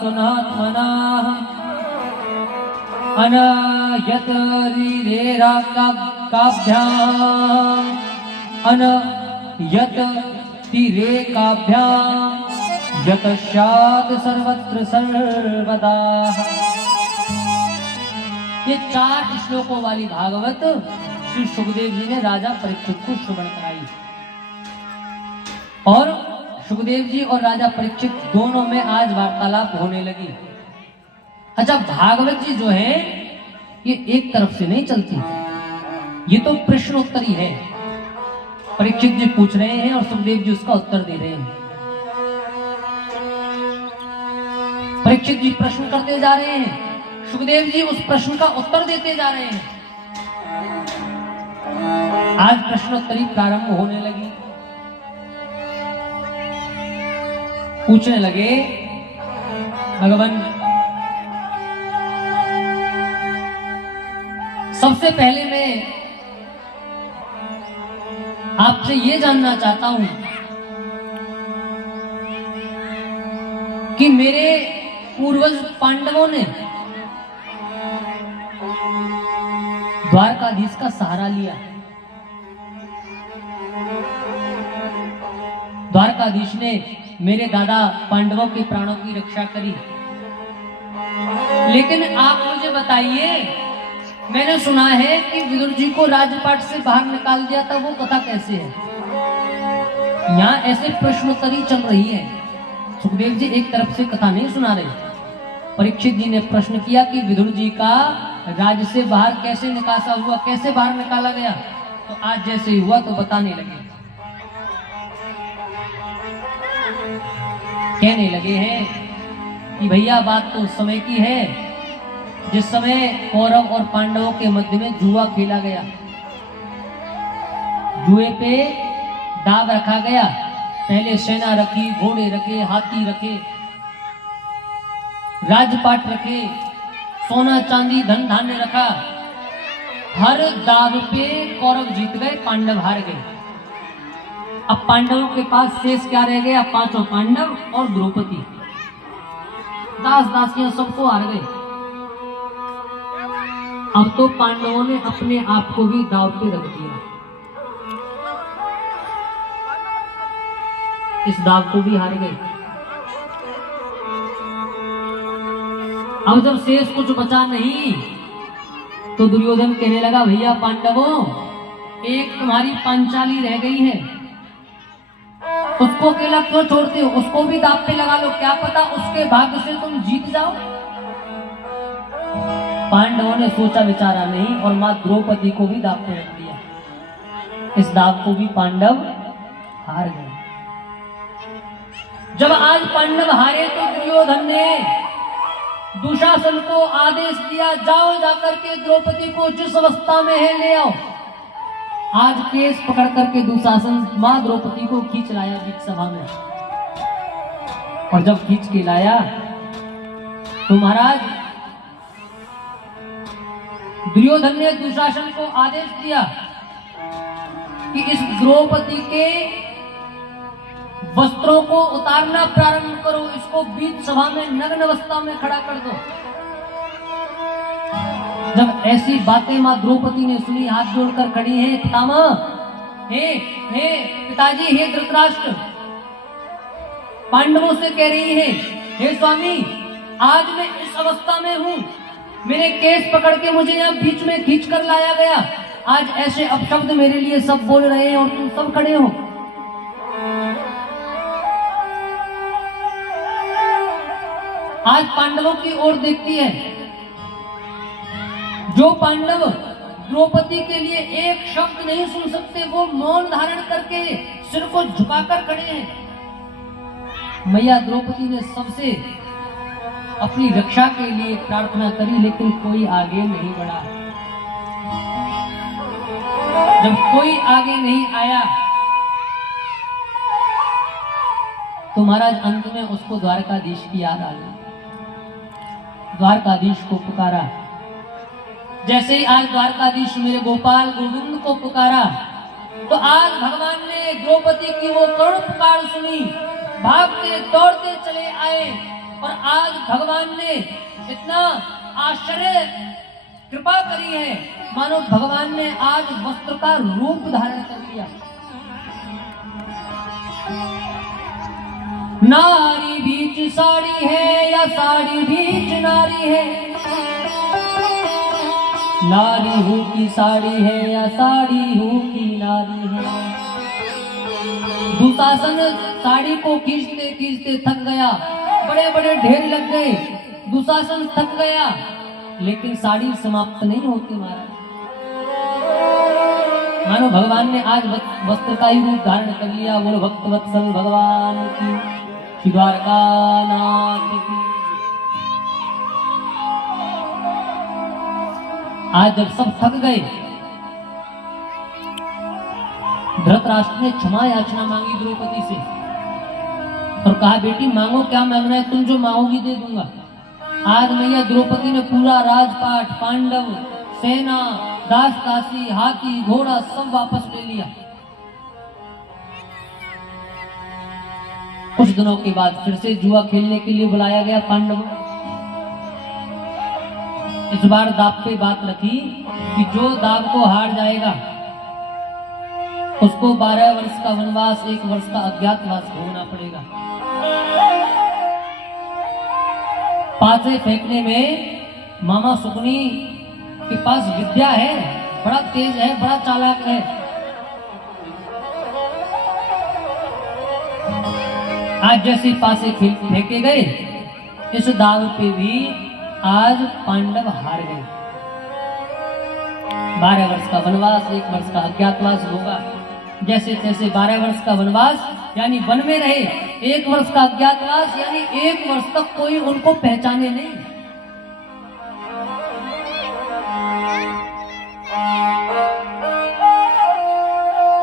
सुनात्मना अनयत रीरेरा काभ्याम अनयत तीरे काभ्याम यत शाद सर्वत्र सर्वदा। ये 4 श्लोकों वाली भागवत श्री सुखदेव जी ने राजा परीक्षित को श्रवण कराई और सुखदेव जी और राजा परीक्षित दोनों में आज वार्तालाप होने लगी। अच्छा, भागवत जी जो है ये एक तरफ से नहीं चलती, ये तो प्रश्नोत्तरी है। परीक्षित जी पूछ रहे हैं और सुखदेव जी उसका उत्तर दे रहे हैं। परीक्षित जी प्रश्न करते जा रहे हैं, सुखदेव जी उस प्रश्न का उत्तर देते जा रहे हैं। आज प्रश्नोत्तरी प्रारंभ होने लगी। पूछने लगे, भगवान सबसे पहले मैं आपसे ये जानना चाहता हूं कि मेरे पूर्वज पांडवों ने द्वारकाधीश का सहारा लिया, द्वारकाधीश ने मेरे दादा पांडवों के प्राणों की रक्षा करी। लेकिन आप मुझे बताइए, मैंने सुना है कि विदुर जी को राजपाट से बाहर निकाल दिया था, वो कथा कैसे है? यहाँ ऐसे प्रश्नोत्तरी चल रही है। सुखदेव जी एक तरफ से कथा नहीं सुना रहे। परीक्षित जी ने प्रश्न किया कि विदुर जी का राज्य से बाहर कैसे निकासा हुआ, कैसे बाहर निकाला गया? तो आज जैसे हुआ तो बताने लगे, कहने लगे हैं कि भैया बात तो उस समय की है जिस समय कौरव और पांडवों के मध्य में जुआ खेला गया। जुए पे दाव रखा गया, पहले सेना रखी, घोड़े रखे, हाथी रखे, राजपाट रखे, सोना चांदी धन धान्य रखा। हर दाव पे कौरव जीत गए, पांडव हार गए। अब पांडवों के पास शेष क्या रह गया? 5 पांडव और द्रौपदी। दास दासियां सबको हार गए। अब तो पांडवों ने अपने आप को भी दाव पे रख दिया, इस दाव को भी हार गए। अब जब शेष कुछ बचा नहीं तो दुर्योधन कहने लगा, भैया पांडवों, एक तुम्हारी पांचाली रह गई है, उसको अकेला क्यों छोड़ते हो? उसको भी दाव पे लगा लो, क्या पता उसके भाग्य से तुम जीत जाओ। पांडवों ने सोचा विचारा नहीं और मां द्रौपदी को भी दाव पे रख दिया। इस दाव को भी पांडव हार गए। जब आज पांडव हारे तो दुर्योधन ने दुशासन को आदेश दिया, जाओ जाकर के द्रौपदी को जिस अवस्था में है ले आओ। आज केस पकड़ करके दुशासन मां द्रौपदी को खींच लाया बीच सभा में, और जब खींच के लाया तो महाराज दुर्योधन ने दुशासन को आदेश दिया कि इस द्रौपदी के वस्त्रों को उतारना प्रारंभ करो, इसको बीच सभा में नग्न अवस्था में खड़ा कर दो। जब ऐसी बातें मां द्रौपदी ने सुनी, हाथ जोड़कर खड़ी है, पितामह, हे पिताजी, हे धृतराष्ट्र, पांडवों से कह रही है, हे स्वामी, आज मैं इस अवस्था में हूं, मेरे केस पकड़ के मुझे यहाँ बीच में खींच कर लाया गया। आज ऐसे अपशब्द मेरे लिए सब बोल रहे हैं और तुम सब खड़े हो। आज पांडवों की ओर देखती है। जो पांडव द्रौपदी के लिए एक शब्द नहीं सुन सकते, वो मौन धारण करके सिर को झुकाकर खड़े हैं। मैया द्रौपदी ने सबसे अपनी रक्षा के लिए प्रार्थना करी, लेकिन कोई आगे नहीं बढ़ा। जब कोई आगे नहीं आया तो महाराज अंत में उसको द्वारकाधीश की याद आ गई। द्वारकाधीश को पुकारा। जैसे ही आज द्वारकाधीश मेरे गोपाल गोविंद को पुकारा, तो आज भगवान ने द्रौपदी की वो करुण पुकार सुनी। भागते दौड़ते चले आए और आज भगवान ने इतना आश्चर्य कृपा करी है, मानो भगवान ने आज वस्त्र का रूप धारण कर लिया। नारी बीच साड़ी है या साड़ी बीच नारी है, नारी हूँ की साड़ी है या साड़ी हूँ की नारी है। दुशासन साड़ी को खींचते खींचते थक गया, बड़े बड़े ढेर लग गए, दुशासन थक गया, लेकिन साड़ी समाप्त नहीं होती महाराज। मानो भगवान ने आज वस्त्र का ही रूप धारण कर लिया। बोलो भक्त वत्सल भगवान की, श्री द्वारकानाथ की। आज जब सब थक गए, धृतराष्ट्र ने क्षमा याचना मांगी द्रौपदी से और कहा, बेटी मांगो, क्या मांगना है, तुम जो मांगोगी दे दूंगा। आज मैया द्रौपदी ने पूरा राजपाट, पांडव, सेना, दास दासी, हाथी, घोड़ा सब वापस ले लिया। कुछ दिनों के बाद फिर से जुआ खेलने के लिए बुलाया गया पांडव। इस बार दाव पे बात रखी कि जो दाव को हार जाएगा उसको 12 वर्ष का वनवास, 1 वर्ष का अज्ञातवास भोगना पड़ेगा। पासे फेंकने में मामा सुकनी के पास विद्या है, बड़ा तेज है, बड़ा चालाक है। आज जैसे पासे फेंके गए, इस दाव पे भी आज पांडव हार गए। 12 वर्ष का वनवास, 1 वर्ष का अज्ञातवास होगा। जैसे तैसे 12 वर्ष का वनवास यानी वन में रहे, 1 वर्ष का अज्ञातवास यानी 1 वर्ष तक कोई उनको पहचाने नहीं।